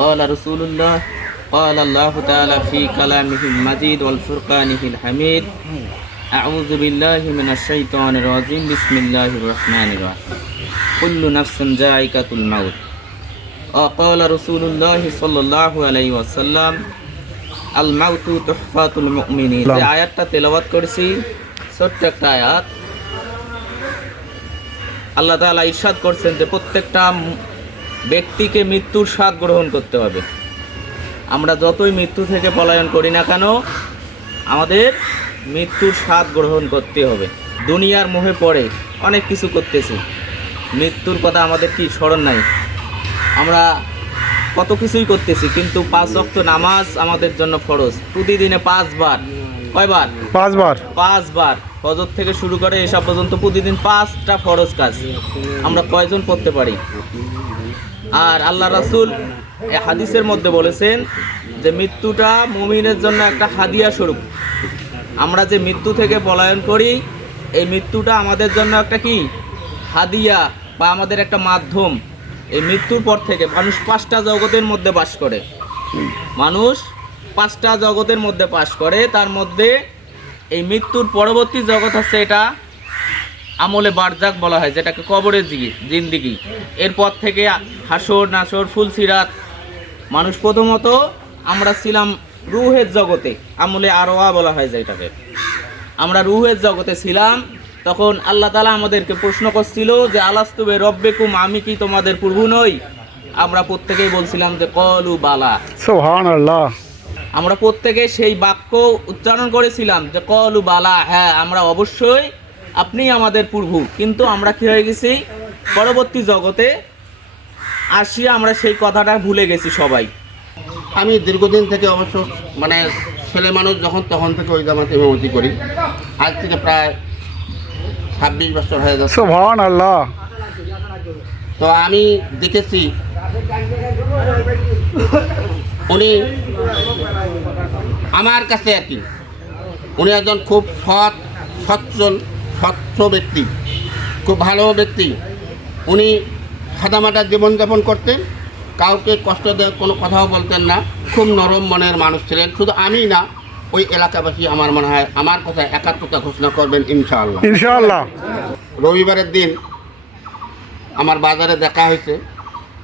قال رسول الله قال الله تعالى في كلامه المجيد والفرقانه الحميد أعوذ بالله من الشيطان الرجيم بسم الله الرحمن الرحيم كل نفس ذائقة الموت وقال رسول الله صلى الله عليه وسلم الموت تحفة المؤمنين যে আয়াতটা তেলাওয়াত করেছি ছোট্ট একটা আয়াত আল্লাহ তাআলা ইরশাদ করছেন যে প্রত্যেকটা ম- ব্যক্তিকে মৃত্যুর স্বাদ গ্রহণ করতে হবে। আমরা যতই মৃত্যু থেকে পলায়ন করি না কেন আমাদের মৃত্যুর স্বাদ গ্রহণ করতে হবে। দুনিয়ার মোহে পড়ে অনেক কিছু করতেছি। মৃত্যুর কথা আমাদের কি স্মরণ নাই? আমরা কত কিছুই করতেছি কিন্তু পাঁচ ওয়াক্ত নামাজ আমাদের জন্য ফরজ। প্রতিদিনে পাঁচবার। কয়বার? পাঁচবার। পাঁচবার। ফজর থেকে শুরু করে এসব পর্যন্ত প্রতিদিন পাঁচটা ফরজ কাজ। আমরা কয়জন করতে পারি? আর আল্লাহ রাসুল এ হাদিসের মধ্যে বলেছেন যে মৃত্যুটা মুমিনের জন্য একটা হাদিয়া স্বরূপ। আমরা যে মৃত্যু থেকে পলায়ন করি, এই মৃত্যুটা আমাদের জন্য একটা কি? হাদিয়া বা আমাদের একটা মাধ্যম। এই মৃত্যুর পর থেকে মানুষ পাঁচটা জগতের মধ্যে বাস করে। মানুষ পাঁচটা জগতের মধ্যে বাস করে, তার মধ্যে এই মৃত্যুর পরবর্তী জগৎ হচ্ছে এটা আমলে বারজাক বলা হয় যেটাকে কবরের জিগি জিন্দিগি। এরপর থেকে হাসর নাসর ফুলসিরাত মানুষ প্রথমত আমরা ছিলাম রুহের জগতে আমলে আরোয়া বলা হয় যেটাকে। আমরা রুহের জগতে ছিলাম তখন আল্লাহ তালা আমাদেরকে প্রশ্ন করছিল যে আলাস্তুবে রব্বেকুম আমি কি তোমাদের প্রভু নই? আমরা প্রত্যেকেই বলছিলাম যে কলু বালা। আল্লাহ আমরা প্রত্যেকে সেই বাক্য উচ্চারণ করেছিলাম যে কলু বালা। হ্যাঁ আমরা অবশ্যই আপনি আমাদের প্রভু। কিন্তু আমরা কি হয়ে গেছি? পরবর্তী জগতে আসিয়া আমরা সেই কথাটা ভুলে গেছি সবাই। আমি দীর্ঘদিন থেকে অবশ্য মানে ছেলে মানুষ যখন তখন থেকে ওই জামাতে ইমামতি করি। আজ থেকে প্রায় ছাব্বিশ বছর হয়ে যাচ্ছে আল্লাহ তো আমি দেখেছি উনি আমার কাছে আর কি। উনি একজন খুব সৎ সচ্ছল স্বচ্ছ ব্যক্তি খুব ভালো ব্যক্তি। উনি সাদামাটা জীবনযাপন করতেন কাউকে কষ্ট দেওয়ার কোনো কথাও বলতেন না খুব নরম মনের মানুষ ছিলেন। শুধু আমি না ওই এলাকাবাসী আমার মনে হয় আমার কথা একাত্মতা ঘোষণা করবেন ইনশাআল্লাহ। ইনশাআল্লাহ। রবিবারের দিন আমার বাজারে দেখা হয়েছে।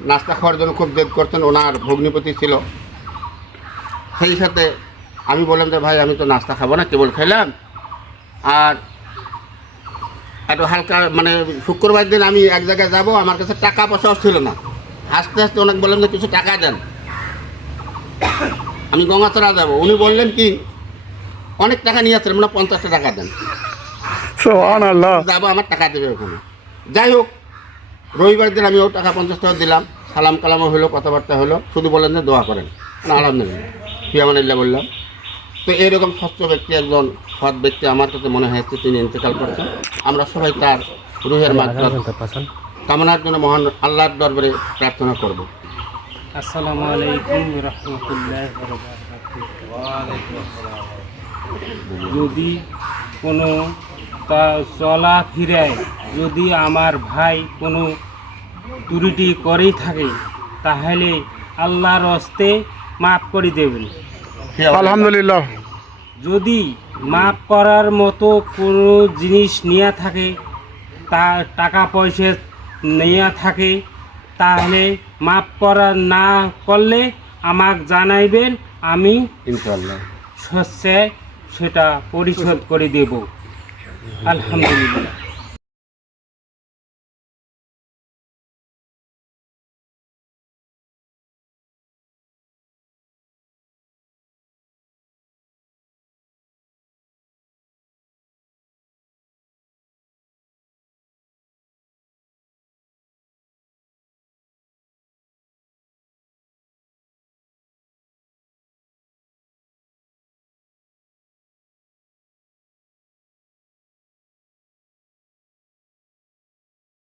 নাস্তা খাওয়ার জন্য খুব জেদ করতেন ওনার ভগ্নিপতি ছিল। সেই সাথে আমি বললাম যে ভাই আমি তো নাস্তা খাব না কেবল খেলাম। আর একটু হালকা মানে শুক্রবার দিন আমি এক জায়গায় যাব আমার কাছে টাকা পয়সাও ছিল না। আস্তে আস্তে অনেক বললাম যে কিছু টাকা দেন। আমি গঙ্গাচড়া যাব। উনি বললেন কি অনেক টাকা নিয়ে আসছেন মানে পঞ্চাশটা টাকা দেন। যাব আমার টাকা দেবে ওখানে। যাই হোক রবিবার দিন আমি ও টাকা পঞ্চাশ টাকা দিলাম। সালাম কালামও হলো কথাবার্তা হলো। শুধু বললেন যে দোয়া করেন। আলহামদুলিল্লাহ ফিয়ামানিল্লাহ বললাম। তো এরকম স্বচ্ছ ব্যক্তি একজন সৎ ব্যক্তি আমার কাছে মনে হয়েছে তিনি ইন্তেকাল করেছেন। আমরা সবাই তার রুহের মাধ্যমে কামনার জন্য মহান আল্লাহর দরবারে প্রার্থনা করব। আসসালামু আলাইকুম রহমতুল্লাহ যদি কোনো তা চলাফেরায় যদি আমার ভাই কোনো ত্রুটি করেই থাকে তাহলে আল্লাহর হস্তে মাফ করে দেবেন। আলহামদুলিল্লাহ। যদি মাপ করার মতো কোনো জিনিস নেওয়া থাকে তা টাকা পয়সা নেওয়া থাকে তাহলে মাপ করা না করলে আমাকে জানাইবেন আমি ইনশাল্লাহ সস্যায় সেটা পরিশোধ করে দেব। আলহামদুলিল্লাহ।